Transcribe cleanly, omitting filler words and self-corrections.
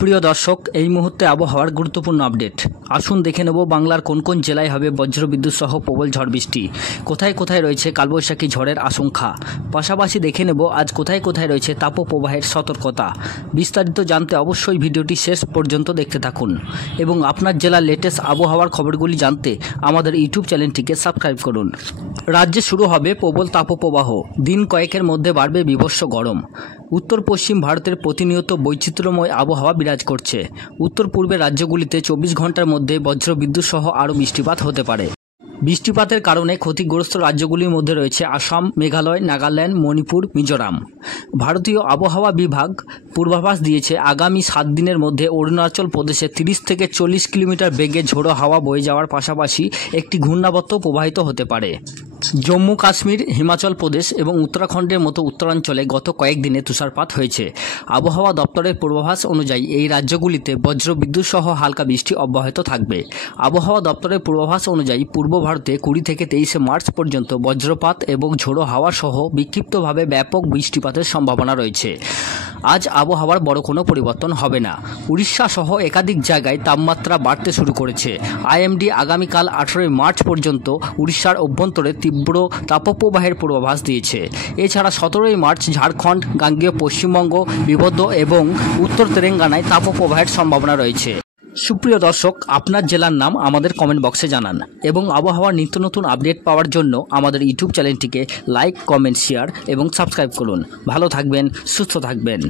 প্রিয় দর্শক, এই মুহূর্তে আবহাওয়ার গুরুত্বপূর্ণ আপডেট। আসুন দেখে নেব বাংলার কোন কোন জেলায় হবে বজ্রবিদ্যুৎ সহ প্রবল ঝড় বৃষ্টি, কোথায় কোথায় রয়েছে কালবৈশাখী ঝড়ের আশঙ্কা। পাশাপাশি দেখে নেব আজ কোথায় কোথায় রয়েছে তাপপ্রবাহের সতর্কতা। বিস্তারিত জানতে অবশ্যই ভিডিওটি শেষ পর্যন্ত দেখতে থাকুন এবং আপনার জেলার লেটেস্ট আবহাওয়ার খবরগুলি জানতে আমাদের ইউটিউব চ্যানেলটিকে সাবস্ক্রাইব করুন। রাজ্যে শুরু হবে প্রবল তাপপ্রবাহ, দিন কয়েকের মধ্যে বাড়বে বীভৎস গরম। উত্তর পশ্চিম ভারতের প্রতিনিয়ত বৈচিত্র্যময় আবহাওয়া বিরাজ করছে। উত্তর পূর্বের রাজ্যগুলিতে 24 ঘন্টার মধ্যে বজ্রবিদ্যুৎ সহ আরও বৃষ্টিপাত হতে পারে। বৃষ্টিপাতের কারণে ক্ষতিগ্রস্ত রাজ্যগুলির মধ্যে রয়েছে আসাম, মেঘালয়, নাগাল্যান্ড, মণিপুর, মিজোরাম। ভারতীয় আবহাওয়া বিভাগ পূর্বাভাস দিয়েছে আগামী 7 দিনের মধ্যে অরুণাচল প্রদেশে 30 থেকে 40 কিলোমিটার বেগে ঝোড়ো হাওয়া বয়ে যাওয়ার পাশাপাশি একটি ঘূর্ণাবর্ত প্রবাহিত হতে পারে। জম্মু কাশ্মীর, হিমাচল প্রদেশ এবং উত্তরাখণ্ডের মতো উত্তরাঞ্চলে গত কয়েকদিনে তুষারপাত হয়েছে। আবহাওয়া দপ্তরের পূর্বাভাস অনুযায়ী এই রাজ্যগুলিতে বজ্রবিদ্যুৎ সহ হালকা বৃষ্টি অব্যাহত থাকবে। আবহাওয়া দপ্তরের পূর্বাভাস অনুযায়ী পূর্ব ভারতে 20 থেকে 23 মার্চ পর্যন্ত বজ্রপাত এবং ঝোড়ো হাওয়া সহ বিক্ষিপ্তভাবে ব্যাপক বৃষ্টিপাতের সম্ভাবনা রয়েছে। আজ আবহাওয়ার বড় কোনো পরিবর্তন হবে না। উড়িষ্যা সহ একাধিক জায়গায় তাপমাত্রা বাড়তে শুরু করেছে। আইএমডি আগামীকাল 18 মার্চ পর্যন্ত উড়িষ্যার অভ্যন্তরে তীব্র তাপপ্রবাহের পূর্বাভাস দিয়েছে। এছাড়া 17 মার্চ ঝাড়খণ্ড, গাঙ্গেয় পশ্চিমবঙ্গ, বিদর্ভ এবং উত্তর তেলেঙ্গানায় তাপপ্রবাহের সম্ভাবনা রয়েছে। সুপ্রিয় দর্শক, আপনার জেলার নাম আমাদের কমেন্ট বক্সে জানান এবং আবহাওয়ার নিত্য নতুন আপডেট পাওয়ার জন্য আমাদের ইউটিউব চ্যানেলটিকে লাইক, কমেন্ট, শেয়ার এবং সাবস্ক্রাইব করুন। ভালো থাকবেন, সুস্থ থাকবেন।